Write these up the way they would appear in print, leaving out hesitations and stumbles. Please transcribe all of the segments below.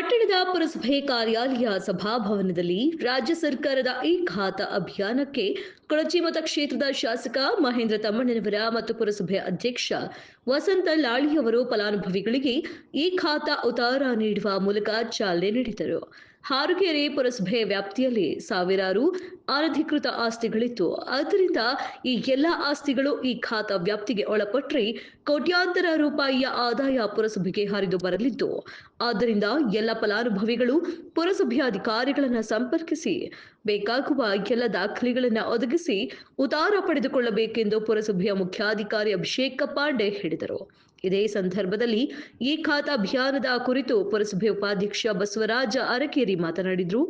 ಪಟ್ಟಣದ ಪುರಸಭೆ ಕಾರ್ಯಾಲಯ ಸಭಾಭವನದಲ್ಲಿ ರಾಜ್ಯ ಸರ್ಕಾರದ ಈ ಖಾತಾ ಅಭಿಯಾನಕ್ಕೆ ಕೊಳಚಿ ಮತಕ್ಷೇತ್ರದ ಶಾಸಕ ಮಹೇಂದ್ರ ತಮ್ಮಣ್ಣನವರ ಮತ್ತು ಪುರಸಭೆ ಅಧ್ಯಕ್ಷ ವಸಂತ ಲಾಳಿಯವರು ಫಲಾನುಭವಿಗಳಿಗೆ ಈ ಖಾತಾ ಉತ್ತಾರ ನೀಡುವ ಮೂಲಕ ಚಾಲನೆ ನೀಡಿದರು. ಹಾರುಕೆರೆ ಪುರಸಭೆ ವ್ಯಾಪ್ತಿಯಲ್ಲಿ ಸಾವಿರಾರು ಅನಧಿಕೃತ ಆಸ್ತಿಗಳಿತ್ತು. ಆದ್ದರಿಂದ ಈ ಎಲ್ಲ ಆಸ್ತಿಗಳು ಈ ಖಾತಾ ವ್ಯಾಪ್ತಿಗೆ ಒಳಪಟ್ಟರೆ ಕೋಟ್ಯಾಂತರ ರೂಪಾಯಿಯ ಆದಾಯ ಪುರಸಭೆಗೆ ಹರಿದು ಬರಲಿದ್ದು, ಆದ್ದರಿಂದ ಎಲ್ಲ ಫಲಾನುಭವಿಗಳು ಪುರಸಭೆಯ ಅಧಿಕಾರಿಗಳನ್ನು ಸಂಪರ್ಕಿಸಿ ಬೇಕಾಗುವ ಎಲ್ಲ ದಾಖಲೆಗಳನ್ನು ಒದಗಿಸಿ ಉತ್ತಾರ ಪಡೆದುಕೊಳ್ಳಬೇಕೆಂದು ಪುರಸಭೆಯ ಮುಖ್ಯಾಧಿಕಾರಿ ಅಭಿಷೇಕ ಪಾಂಡೆ ಹೇಳಿದರು. ಇದೇ ಸಂದರ್ಭದಲ್ಲಿ ಈ ಖಾತಾ ಅಭಿಯಾನದ ಕುರಿತು ಪುರಸಭೆ ಉಪಾಧ್ಯಕ್ಷ ಬಸವರಾಜ ಅರಕೇರಿ ಮಾತನಾಡಿದರು.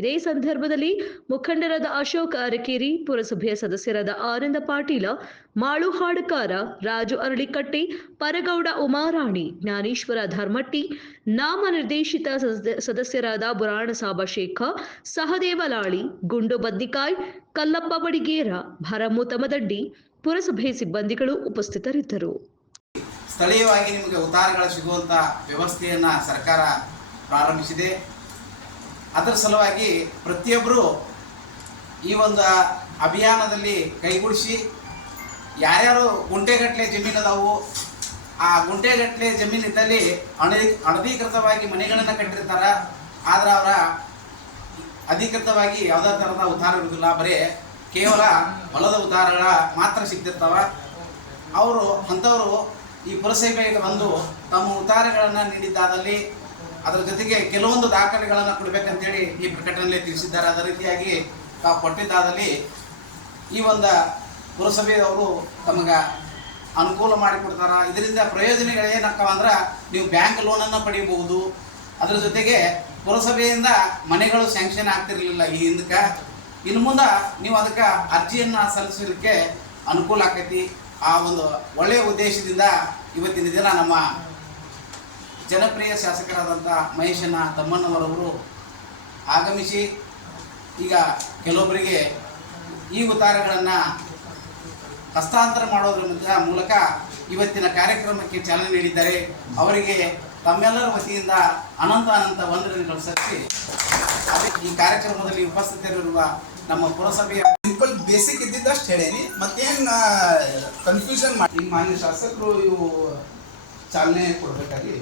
ಇದೇ ಸಂದರ್ಭದಲ್ಲಿ ಮುಖಂಡರಾದ ಅಶೋಕ ಅರಕೇರಿ, ಪುರಸಭೆಯ ಸದಸ್ಯರಾದ ಆನಂದ ಪಾಟೀಲ, ಮಾಳು ಹಾಡಕಾರ, ರಾಜು ಅರಳಿಕಟ್ಟೆ, ಪರಗೌಡ ಉಮಾರಾಣಿ, ಜ್ಞಾನೇಶ್ವರ ಧರ್ಮಟ್ಟಿ, ನಾಮ ನಿರ್ದೇಶಿತ ಸದಸ್ಯರಾದ ಬುರಾಣಸಾಬ ಶೇಖ, ಸಹದೇವ ಲಾಳಿ, ಗುಂಡು ಬದ್ನಿಕಾಯ್, ಕಲ್ಲಪ್ಪ ಬಡಿಗೇರ, ಭರಮುತಮದಡ್ಡಿ, ಪುರಸಭೆ ಸಿಬ್ಬಂದಿಗಳು ಉಪಸ್ಥಿತರಿದ್ದರು. ಸ್ಥಳೀಯವಾಗಿ ನಿಮಗೆ ಉತ್ತಾರಗಳು ಸಿಗುವಂಥ ವ್ಯವಸ್ಥೆಯನ್ನು ಸರ್ಕಾರ ಪ್ರಾರಂಭಿಸಿದೆ. ಅದರ ಸಲುವಾಗಿ ಪ್ರತಿಯೊಬ್ಬರು ಈ ಒಂದು ಅಭಿಯಾನದಲ್ಲಿ ಕೈಗೂಡಿಸಿ ಯಾರ್ಯಾರು ಗುಂಟೆಗಟ್ಟಲೆ ಜಮೀನದಾವು ಆ ಗುಂಟೆಗಟ್ಟಲೆ ಜಮೀನಿದ್ದಲ್ಲಿ ಅನಧಿಕೃತವಾಗಿ ಮನೆಗಳನ್ನು ಕಟ್ಟಿರ್ತಾರೆ. ಆದರೆ ಅವರ ಅಧಿಕೃತವಾಗಿ ಯಾವುದೇ ಥರದ ಉತ್ತಾರ ಇರುವುದಿಲ್ಲ, ಬರೀ ಕೇವಲ ಹೊಲದ ಉತ್ತಾರಗಳ ಮಾತ್ರ ಸಿಗ್ತಿರ್ತಾವೆ. ಅಂಥವರು ಈ ಪುರಸಭೆಗೆ ಬಂದು ತಮ್ಮ ಉತ್ತಾರಗಳನ್ನು ನೀಡಿದ್ದಾದಲ್ಲಿ ಅದರ ಜೊತೆಗೆ ಕೆಲವೊಂದು ದಾಖಲೆಗಳನ್ನು ಕೊಡಬೇಕಂತೇಳಿ ಈ ಪ್ರಕಟಣೆಯಲ್ಲಿ ತಿಳಿಸಿದ್ದಾರೆ. ಅದೇ ರೀತಿಯಾಗಿ ತಾವು ಕೊಟ್ಟಿದ್ದಾದಲ್ಲಿ ಈ ಒಂದು ಪುರಸಭೆಯವರು ತಮಗೆ ಅನುಕೂಲ ಮಾಡಿಕೊಡ್ತಾರೆ. ಇದರಿಂದ ಪ್ರಯೋಜನಗಳೇನಕ್ಕವ ಅಂದ್ರೆ ನೀವು ಬ್ಯಾಂಕ್ ಲೋನನ್ನು ಪಡೆಯಬಹುದು. ಅದರ ಜೊತೆಗೆ ಪುರಸಭೆಯಿಂದ ಮನೆಗಳು ಸ್ಯಾಂಕ್ಷನ್ ಆಗ್ತಿರಲಿಲ್ಲ ಈ ಹಿಂದಕ್ಕೆ. ಇನ್ನು ಮುಂದೆ ನೀವು ಅದಕ್ಕೆ ಅರ್ಜಿಯನ್ನು ಸಲ್ಲಿಸಲಿಕ್ಕೆ ಅನುಕೂಲ ಆಕೈತಿ. ಆ ಒಂದು ಒಳ್ಳೆಯ ಉದ್ದೇಶದಿಂದ ಇವತ್ತಿನ ದಿನ ನಮ್ಮ ಜನಪ್ರಿಯ ಶಾಸಕರಾದಂಥ ಮಹೇಶನ ತಮ್ಮಣ್ಣವರವರು ಆಗಮಿಸಿ ಈಗ ಕೆಲವೊಬ್ಬರಿಗೆ ಈ ಉತ್ತಾರಗಳನ್ನು ಹಸ್ತಾಂತರ ಮಾಡೋದ್ರ ಮೂಲಕ ಇವತ್ತಿನ ಕಾರ್ಯಕ್ರಮಕ್ಕೆ ಚಾಲನೆ ನೀಡಿದ್ದಾರೆ. ಅವರಿಗೆ ತಮ್ಮೆಲ್ಲರ ವತಿಯಿಂದ ಅನಂತ ವಂದನೆಗಳು ಸಲ್ಲಿಸಿ ಅದಕ್ಕೆ ಈ ಕಾರ್ಯಕ್ರಮದಲ್ಲಿ ಉಪಸ್ಥಿತರಿರುವ ನಮ್ಮ ಪುರಸಭೆಯ ಸಿಂಪಲ್ ಬೇಸಿಕ್ ಇದ್ದಿದ್ದಷ್ಟು ಹೇಳೇನಿ, ಮತ್ತೇನು ಕನ್ಫ್ಯೂಷನ್ ಮಾಡಿ ಮಾನ್ಯ ಶಾಸಕರು ಇವು ಚಾಲನೆ ಕೊಡಬೇಕಾಗಿ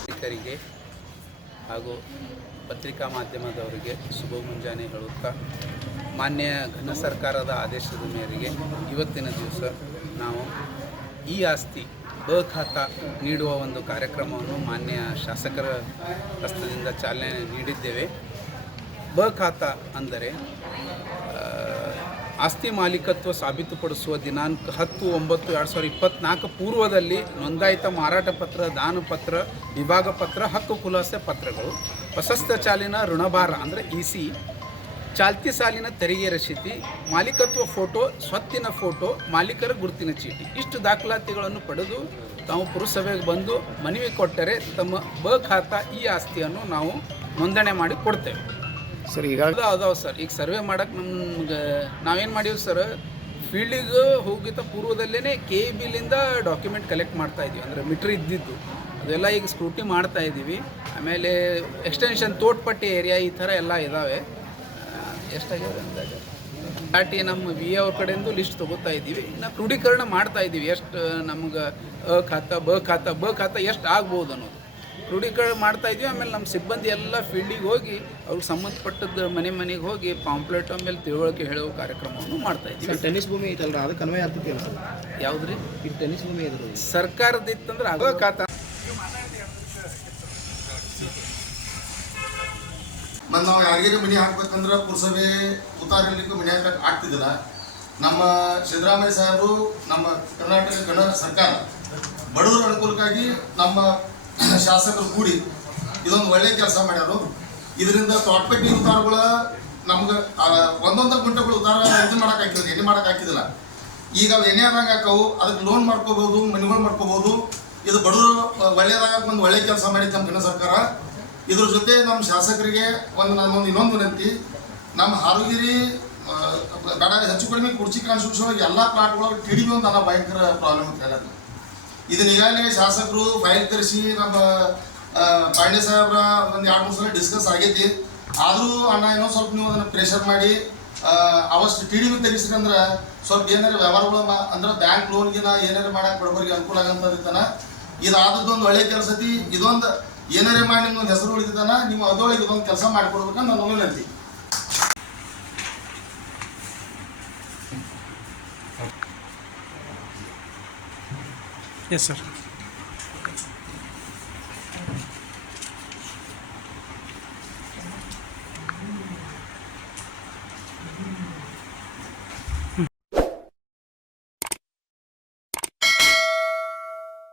ನಾಗರಿಕರಿಗೆ ಹಾಗೂ ಪತ್ರಿಕಾ ಮಾಧ್ಯಮದವರಿಗೆ ಶುಭ ಮುಂಜಾನೆ ಹೇಳುತ್ತಾ, ಮಾನ್ಯ ಘನ ಸರ್ಕಾರದ ಆದೇಶದ ಮೇರೆಗೆ ಇವತ್ತಿನ ದಿವಸ ನಾವು ಈ ಆಸ್ತಿ ಖಾತಾ ನೀಡುವ ಒಂದು ಕಾರ್ಯಕ್ರಮವನ್ನು ಮಾನ್ಯ ಶಾಸಕರ ಹಸ್ತದಿಂದ ಚಾಲನೆ ನೀಡಿದ್ದೇವೆ. ಖಾತಾ ಅಂದರೆ ಆಸ್ತಿ ಮಾಲೀಕತ್ವ ಸಾಬೀತುಪಡಿಸುವ ದಿನಾಂಕ 10/9/2024 ಪೂರ್ವದಲ್ಲಿ ನೋಂದಾಯಿತ ಮಾರಾಟ ಪತ್ರ, ದಾನ ಪತ್ರ, ವಿಭಾಗ ಪತ್ರ, ಹಕ್ಕು ಖುಲಾಸೆ ಪತ್ರಗಳು, ಪ್ರಶಸ್ತ ಚಾಲಿನ ಋಣಭಾರ ಅಂದರೆ EC, ಚಾಲ್ತಿ ಸಾಲಿನ ತೆರಿಗೆ ರಸೀತಿ, ಮಾಲೀಕತ್ವ ಫೋಟೋ, ಸ್ವತ್ತಿನ ಫೋಟೋ, ಮಾಲೀಕರ ಗುರುತಿನ ಚೀಟಿ, ಇಷ್ಟು ದಾಖಲಾತಿಗಳನ್ನು ಪಡೆದು ತಾವು ಪುರಸಭೆಗೆ ಬಂದು ಮನವಿ ಕೊಟ್ಟರೆ ತಮ್ಮ ಖಾತಾ ಈ ಆಸ್ತಿಯನ್ನು ನಾವು ನೋಂದಣಿ ಮಾಡಿ ಕೊಡ್ತೇವೆ ಸರ್. ಈಗ ಅದಾವ ಸರ್. ಈಗ ಸರ್ವೆ ಮಾಡೋಕ್ಕೆ ನಮ್ಗೆ ನಾವೇನು ಮಾಡೀವಿ ಸರ್, ಫೀಲ್ಡಿಗೆ ಹೋಗಿದ್ದ ಪೂರ್ವದಲ್ಲೇ KEBಲಿಂದ ಡಾಕ್ಯುಮೆಂಟ್ ಕಲೆಕ್ಟ್ ಮಾಡ್ತಾಯಿದ್ದೀವಿ. ಅಂದರೆ ಮೀಟ್ರ್ ಇದ್ದಿದ್ದು ಅದೆಲ್ಲ ಈಗ ಸ್ಕ್ರೂಟಿ ಮಾಡ್ತಾಯಿದ್ದೀವಿ. ಆಮೇಲೆ ಎಕ್ಸ್ಟೆನ್ಷನ್ ತೋಟಪಟ್ಟಿ ಏರಿಯಾ ಈ ಥರ ಎಲ್ಲ ಇದ್ದಾವೆ. ಎಷ್ಟಾಗ್ಯದ ಅಂದಾಗ ದಾಟಿ ನಮ್ಮ VA ಅವ್ರ ಕಡೆಯಿಂದ ಲಿಸ್ಟ್ ತೊಗೋತಾ ಇದ್ದೀವಿ. ಇನ್ನು ಕ್ರೋಢೀಕರಣ ಮಾಡ್ತಾ ಇದ್ದೀವಿ, ಎಷ್ಟು ನಮ್ಗೆ ಖಾತಾ ಎಷ್ಟು ಆಗ್ಬೋದು ಅನ್ನೋದು ಕ್ರೋಢೀಕರಣ ಮಾಡ್ತಾ ಇದ್ದೀವಿ. ಆಮೇಲೆ ನಮ್ಮ ಸಿಬ್ಬಂದಿ ಎಲ್ಲ ಫೀಲ್ಡಿಗೆ ಹೋಗಿ ಅವ್ರಿಗೆ ಸಂಬಂಧಪಟ್ಟದ್ದು ಮನೆಗೆ ಹೋಗಿ ಪಾಂಪ್ಲೆಟ್ ಆಮೇಲೆ ತಿಳುವಳಿಕೆ ಹೇಳೋ ಕಾರ್ಯಕ್ರಮವನ್ನು ಮಾಡ್ತಾ ಇದ್ದೀವಿ. ಟೆನ್ನಿಸ್ ಭೂಮಿ ಐತಲ್ಲ, ಅದಕ್ಕೆ ಅನ್ವಯ ಆಗ್ತೈತಿ ಸರ್? ಯಾವುದ್ರಿ? ಇದು ಟೆನ್ನಿಸ್ ಭೂಮಿ ಇದ್ರು ಸರ್ಕಾರದ ಇತ್ತಂದ್ರೆ ಆಗೋ ಖಾತಾ ಮತ್ತು ನಾವು ಯಾರಿಗಾರ ಮನೆ ಹಾಕ್ಬೇಕಂದ್ರೆ ಪುರಸಭೆ ಉತ್ತಾರಲಿಕ್ಕೂ ಮನೆ ಹಾಕಕ್ಕೆ ಆಗ್ತಿದ್ದಿಲ್ಲ. ನಮ್ಮ ಸಿದ್ದರಾಮಯ್ಯ ಸಾಹೇಬರು, ನಮ್ಮ ಕರ್ನಾಟಕ ಗಣ ಸರ್ಕಾರ ಬಡವರ ಅನುಕೂಲಕ್ಕಾಗಿ ನಮ್ಮ ಶಾಸಕರು ಕೂಡಿ ಇದೊಂದು ಒಳ್ಳೆಯ ಕೆಲಸ ಮಾಡ್ಯಾರು. ಇದರಿಂದ ತೋಟಪಟ್ಟಿ ಉತ್ತಾರಗಳ ನಮ್ಗೆ ಒಂದೊಂದು ಗುಂಟೆಗಳು ಉತ್ತಾರ ಇದು ಮಾಡೋಕ್ಕಾಗ್ತದೆ, ಎಣ್ಣೆ ಮಾಡೋಕ್ಕಾಗ್ತಿದ್ದಿಲ್ಲ. ಈಗ ಅವು ಎಣ್ಣೆ ಆದಂಗೆ ಹಾಕವು, ಅದಕ್ಕೆ ಲೋನ್ ಮಾಡ್ಕೋಬೋದು, ಮನೆಗಳು ಮಾಡ್ಕೋಬೋದು. ಇದು ಬಡವರು ಒಳ್ಳೆಯದಾಗ ಒಂದು ಒಳ್ಳೆಯ ಕೆಲಸ ಮಾಡಿದ್ದು ನಮ್ಮ ಗಣ ಸರ್ಕಾರ. ಇದ್ರ ಜೊತೆ ನಮ್ಮ ಶಾಸಕರಿಗೆ ಇನ್ನೊಂದು ವಿನಂತಿ, ನಮ್ಮ ಹಾರುಗಿರಿ ಹೆಚ್ಚು ಕಡಿಮೆ ಕುರ್ಚಿ ಕಾನ್ಸ್ಟಿಟ್ಯೂಷನ್ ಎಲ್ಲ ಪ್ಲಾಟ್ಗಳು TDB ಒಂದು ಅನ್ನೋ ಭಯಂಕರ ಪ್ರಾಬ್ಲಮ್ ಅಂತ ಹೇಳೋದು. ಇದನ್ನ ಈಗಾಗಲೇ ಶಾಸಕರು ಫೈಲ್ ತರಿಸಿ ನಮ್ಮ ಪಾಂಡೆ ಸಾಹೇಬ್ರ ಒಂದು 2-3 ಸಲ ಡಿಸ್ಕಸ್ ಆಗೈತಿ. ಆದರೂ ಅಣ್ಣ ಏನೋ ಸ್ವಲ್ಪ ನೀವು ಅದನ್ನು ಪ್ರೆಷರ್ ಮಾಡಿ ಅವಷ್ಟು ಟಿ ಡಿ ಬಿ ತೆಗಿಸ್ರಿ ಅಂದ್ರೆ ಸ್ವಲ್ಪ ಏನಾರು ವ್ಯವಹಾರಗಳು ಅಂದ್ರೆ ಬ್ಯಾಂಕ್ ಲೋನ್ಗಿನ ಏನಾರು ಮಾಡಕ್ಕೆ ಬಡಬರಿಗೆ ಅನುಕೂಲ ಆಗಂತದಿತ್ತಾನ. ಇದಾದದ್ದೊಂದು ಒಳ್ಳೆ ಕೆಲಸ ಐತಿ. ಇದೊಂದು ಏನಾರೇ ಮಾಡಿ ನಿಮ್ಗೊಂದು ಹೆಸರು ಉಳಿದಿದ್ದಾನ, ನೀವು ಅದರೊಳಗೆ ಇದೊಂದು ಕೆಲಸ ಮಾಡಿಕೊಡ್ಬೇಕಂತ ನನ್ನ ವಿನಂತಿ. Yes sir.